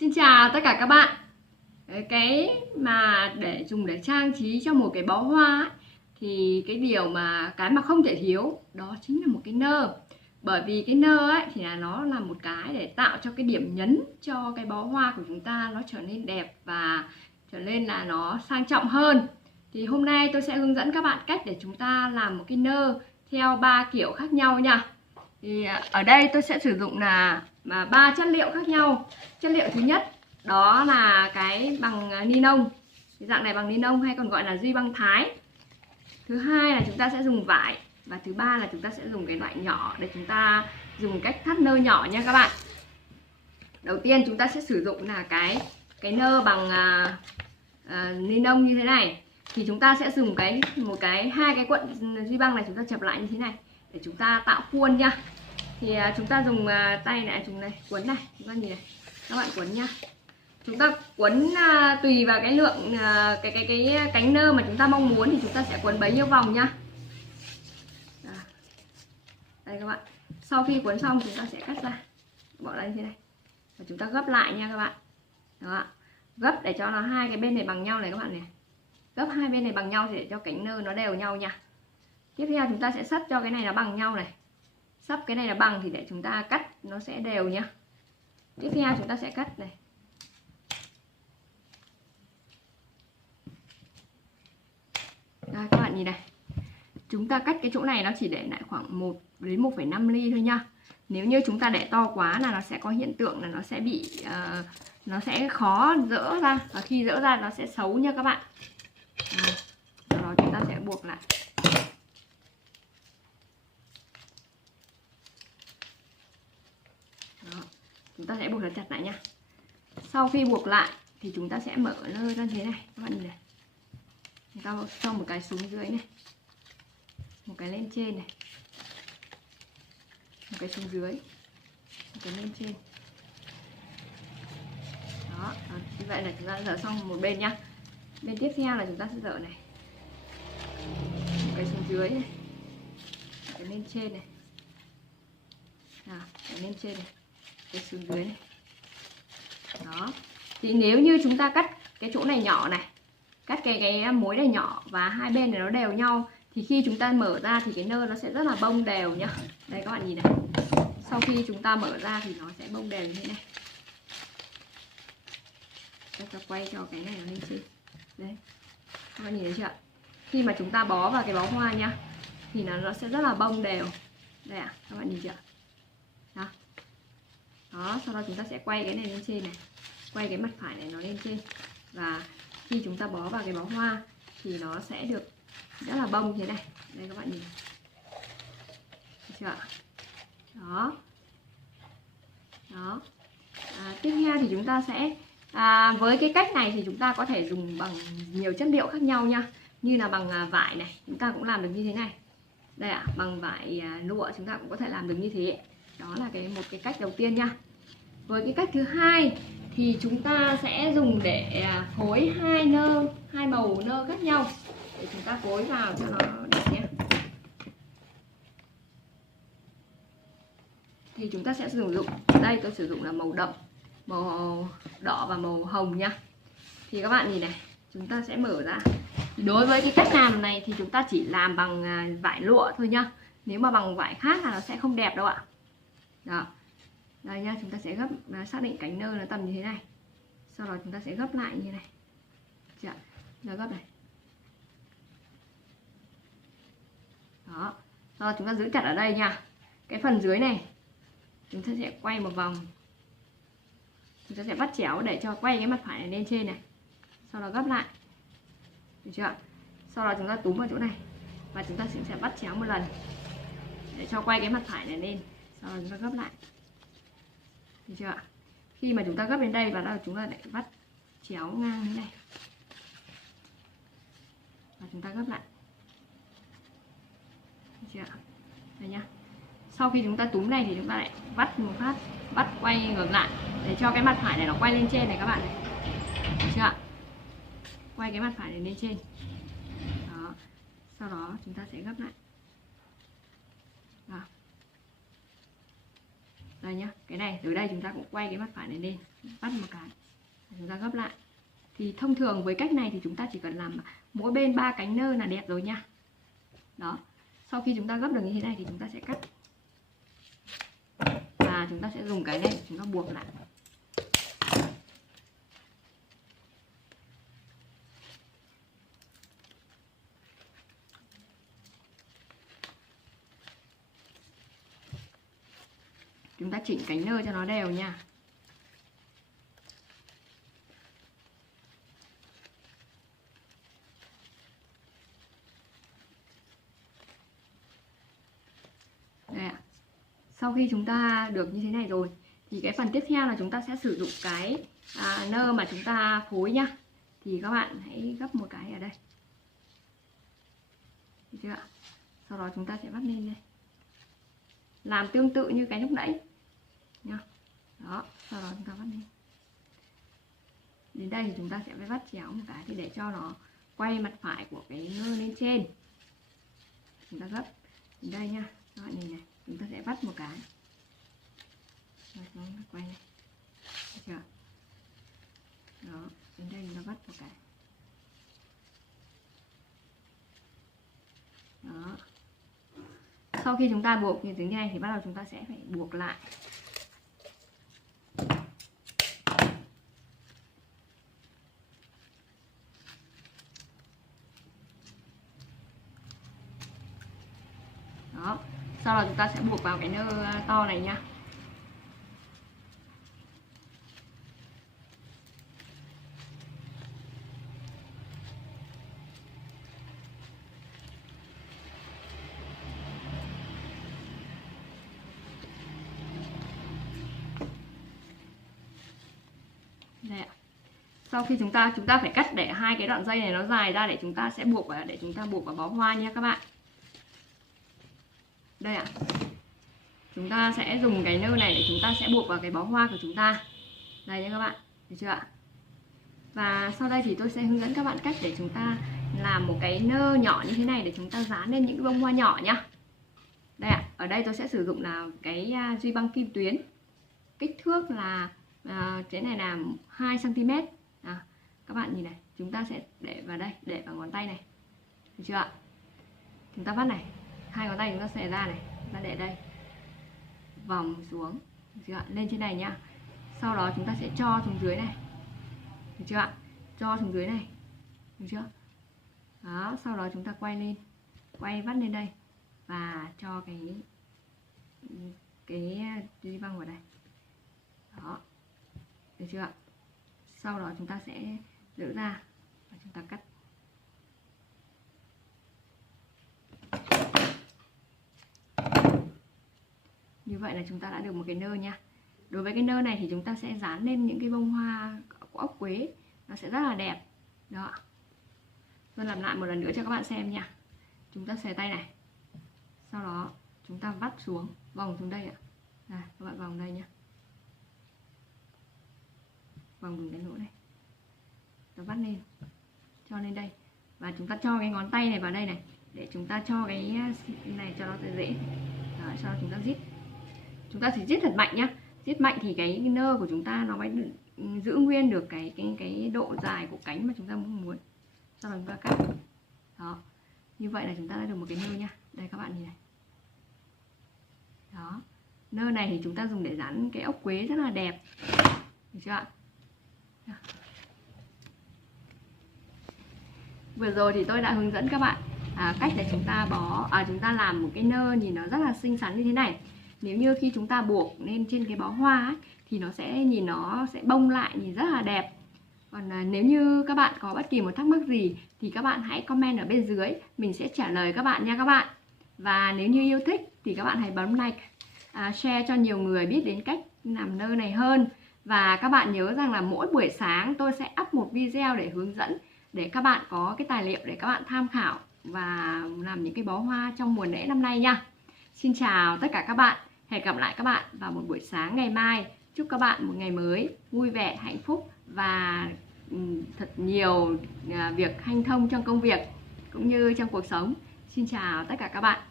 Xin chào tất cả các bạn. Cái mà để dùng để trang trí cho một cái bó hoa ấy, thì cái mà không thể thiếu đó chính là một cái nơ. Bởi vì cái nơ ấy thì nó là một cái để tạo cho cái điểm nhấn cho cái bó hoa của chúng ta nó trở nên đẹp và trở nên là nó sang trọng hơn. Thì hôm nay tôi sẽ hướng dẫn các bạn cách để chúng ta làm một cái nơ theo 3 kiểu khác nhau nha. Thì ở đây tôi sẽ sử dụng là 3 chất liệu khác nhau. Chất liệu thứ nhất đó là cái bằng ni lông, cái dạng này bằng ni lông hay còn gọi là duy băng thái. Thứ hai là chúng ta sẽ dùng vải, và thứ ba là chúng ta sẽ dùng cái loại nhỏ để chúng ta dùng cách thắt nơ nhỏ nha các bạn. Đầu tiên chúng ta sẽ sử dụng là cái nơ bằng ni lông như thế này, thì chúng ta sẽ dùng hai cái cuộn duy băng này chúng ta chập lại như thế này để chúng ta tạo khuôn nha. Thì chúng ta dùng tay này, chúng này quấn này, chúng ta nhìn này các bạn, quấn nha. Chúng ta quấn tùy vào cái lượng cái cánh nơ mà chúng ta mong muốn thì chúng ta sẽ quấn bấy nhiêu vòng nhá. Đây các bạn, sau khi quấn xong chúng ta sẽ cắt ra, bỏ ra như thế này và chúng ta gấp lại nha các bạn. Đó, gấp để cho nó hai cái bên này bằng nhau này các bạn này, gấp hai bên này bằng nhau để cho cánh nơ nó đều nhau nha. Tiếp theo chúng ta sẽ sắp cho cái này nó bằng nhau này, sắp cái này là bằng thì để chúng ta cắt nó sẽ đều nhá. Tiếp theo chúng ta sẽ cắt này. Đây, các bạn nhìn này, chúng ta cắt cái chỗ này nó chỉ để lại khoảng 1 đến 1,5 ly thôi nha. Nếu như chúng ta để to quá là nó sẽ có hiện tượng là nó sẽ bị nó sẽ khó dỡ ra, và khi dỡ ra nó sẽ xấu nha các bạn. Sau đó chúng ta sẽ buộc lại. Đó, chúng ta sẽ buộc thật chặt lại nha. Sau khi buộc lại thì chúng ta sẽ mở nơ ra thế này các bạn nhìn này. Chúng ta cho một cái xuống dưới này, một cái lên trên này, một cái xuống dưới, một cái lên trên. Đó, như vậy là chúng ta dỡ xong một bên nhá. Bên tiếp theo là chúng ta sẽ dỡ này, một cái xuống dưới này, một cái lên trên này, cái lên trên này, cái xuống dưới này. Đó, thì nếu như chúng ta cắt cái chỗ này nhỏ này, cắt cái mối này nhỏ và hai bên này nó đều nhau, thì khi chúng ta mở ra thì cái nơ nó sẽ rất là bông đều nhá. Đây các bạn nhìn này, sau khi chúng ta mở ra thì nó sẽ bông đều như thế này. Ta quay cho cái này nó lên trên. Đấy, các bạn nhìn thấy chưa? Khi mà chúng ta bó vào cái bó hoa nhá thì nó sẽ rất là bông đều. Đây ạ, các bạn nhìn chưa? Đó. Đó, sau đó chúng ta sẽ quay cái này lên trên này, quay cái mặt phải này nó lên trên, và khi chúng ta bó vào cái bó hoa thì nó sẽ được rất là bông như thế này. Đây các bạn nhìn, thấy chưa? Đó. Đó. Tiếp theo thì chúng ta sẽ với cái cách này thì chúng ta có thể dùng bằng nhiều chất liệu khác nhau nha. Như là bằng vải này, chúng ta cũng làm được như thế này. Đây ạ, bằng vải lụa chúng ta cũng có thể làm được như thế. Đó là một cái cách đầu tiên nha. Với cái cách thứ hai thì chúng ta sẽ dùng để phối hai màu nơ khác nhau để chúng ta phối vào cho nó đẹp nhé. Thì chúng ta sẽ sử dụng, đây tôi sử dụng là màu đậm, màu đỏ và màu hồng nha. Thì các bạn nhìn này, chúng ta sẽ mở ra. Đối với cái cách làm này thì chúng ta chỉ làm bằng vải lụa thôi nhá. Nếu mà bằng vải khác là nó sẽ không đẹp đâu ạ. Đó. Đây nhá, chúng ta sẽ gấp, xác định cánh nơ nó tầm như thế này. Sau đó chúng ta sẽ gấp lại như này. Chưa? Nó gấp này. Đó. Sau đó chúng ta giữ chặt ở đây nha. Cái phần dưới này chúng ta sẽ quay một vòng. Chúng ta sẽ bắt chéo để cho quay cái mặt phải này lên trên này. Sau đó gấp lại. Được chưa? Sau đó chúng ta túm vào chỗ này và chúng ta sẽ bắt chéo một lần để cho quay cái mặt phải này lên. Sau đó chúng ta gấp lại. Được chưa ạ? Khi mà chúng ta gấp đến đây và chúng ta lại bắt chéo ngang thế này và chúng ta gấp lại. Được chưa ạ? Đây nhá. Sau khi chúng ta túm này thì chúng ta lại bắt một phát, bắt quay ngược lại để cho cái mặt phải này nó quay lên trên này các bạn này. Được chưa ạ? Quay cái mặt phải này lên trên. Đó. Sau đó chúng ta sẽ gấp lại. Đó. Đây nhá, cái này từ đây chúng ta cũng quay cái mặt phải này lên, vắt một cái, chúng ta gấp lại. Thì thông thường với cách này thì chúng ta chỉ cần làm mỗi bên 3 cánh nơ là đẹp rồi nha. Đó. Sau khi chúng ta gấp được như thế này thì chúng ta sẽ cắt. Và chúng ta sẽ dùng cái này chúng ta buộc lại. Chúng ta chỉnh cánh nơ cho nó đều nha. Đây ạ. Sau khi chúng ta được như thế này rồi thì cái phần tiếp theo là chúng ta sẽ sử dụng cái nơ mà chúng ta phối nhá. Thì các bạn hãy gấp một cái ở đây. Được chưa ạ? Sau đó chúng ta sẽ vắt lên đây. Làm tương tự như cái lúc nãy nhá. Đó, sau đó chúng ta vắt lên. Đến đây thì chúng ta sẽ phải vắt chéo một cái thì để cho nó quay mặt phải của cái nơ lên trên. Chúng ta gấp đến đây nha. Các bạn nhìn này, chúng ta sẽ vắt một cái. Rồi chúng ta quay này. Được chưa? Đó, đến đây chúng ta vắt một cái. Đó. Sau khi chúng ta buộc như thế này thì bắt đầu chúng ta sẽ phải buộc lại. Đó. Sau đó chúng ta sẽ buộc vào cái nơ to này nha. Đây ạ. Sau khi chúng ta phải cắt để hai cái đoạn dây này nó dài ra để chúng ta sẽ buộc vào bó hoa nha các bạn. Đây ạ. Chúng ta sẽ dùng cái nơ này để chúng ta sẽ buộc vào cái bó hoa của chúng ta. Đây nha các bạn, được chưa ạ? Và sau đây thì tôi sẽ hướng dẫn các bạn cách để chúng ta làm một cái nơ nhỏ như thế này để chúng ta dán lên những cái bông hoa nhỏ nhá. Đây ạ, ở đây tôi sẽ sử dụng là cái duy băng kim tuyến. Kích thước là cái này là 2 cm. Các bạn nhìn này, chúng ta sẽ để vào đây, để vào ngón tay này. Được chưa ạ? Chúng ta vắt này, hai ngón tay chúng ta xòe ra này, chúng ta để đây. Vòng xuống, được chưa ạ? Lên trên này nhá. Sau đó chúng ta sẽ cho xuống dưới này. Được chưa ạ? Cho xuống dưới này. Được chưa? Đó, sau đó chúng ta quay lên. Quay vắt lên đây và cho cái duy băng vào đây. Đó. Được chưa ạ? Sau đó chúng ta sẽ dỡ ra và chúng ta cắt. Như vậy là chúng ta đã được một cái nơ nha. Đối với cái nơ này thì chúng ta sẽ dán lên những cái bông hoa của ốc quế, nó sẽ rất là đẹp. Đó. Tôi làm lại một lần nữa cho các bạn xem nha. Chúng ta xòe tay này. Sau đó chúng ta vắt xuống, vòng xuống đây ạ. Này, các bạn vòng đây nhé. Vòng vùng cái lỗ này. Tôi vắt lên, cho lên đây. Và chúng ta cho cái ngón tay này vào đây này, để chúng ta cho cái này cho nó dễ. Đó, sau đó chúng ta rít. Chúng ta phải rít thật mạnh nhá. Rít mạnh thì cái nơ của chúng ta nó mới giữ nguyên được cái độ dài của cánh mà chúng ta muốn. Sau đó chúng ta cắt. Đó. Như vậy là chúng ta đã được một cái nơ nha. Đây các bạn nhìn này. Đó. Nơ này thì chúng ta dùng để dán cái ốc quế rất là đẹp. Được chưa ạ? Vừa rồi thì tôi đã hướng dẫn các bạn cách để chúng ta làm một cái nơ nhìn nó rất là xinh xắn như thế này. Nếu như khi chúng ta buộc lên trên cái bó hoa ấy, thì nó sẽ bông lại nhìn rất là đẹp. Còn nếu như các bạn có bất kỳ một thắc mắc gì thì các bạn hãy comment ở bên dưới, mình sẽ trả lời các bạn nha các bạn. Và nếu như yêu thích thì các bạn hãy bấm like, share cho nhiều người biết đến cách làm nơ này hơn. Và các bạn nhớ rằng là mỗi buổi sáng tôi sẽ up một video để hướng dẫn, để các bạn có cái tài liệu để các bạn tham khảo và làm những cái bó hoa trong mùa lễ năm nay nha. Xin chào tất cả các bạn, hẹn gặp lại các bạn vào một buổi sáng ngày mai. Chúc các bạn một ngày mới vui vẻ, hạnh phúc và thật nhiều việc hanh thông trong công việc cũng như trong cuộc sống. Xin chào tất cả các bạn.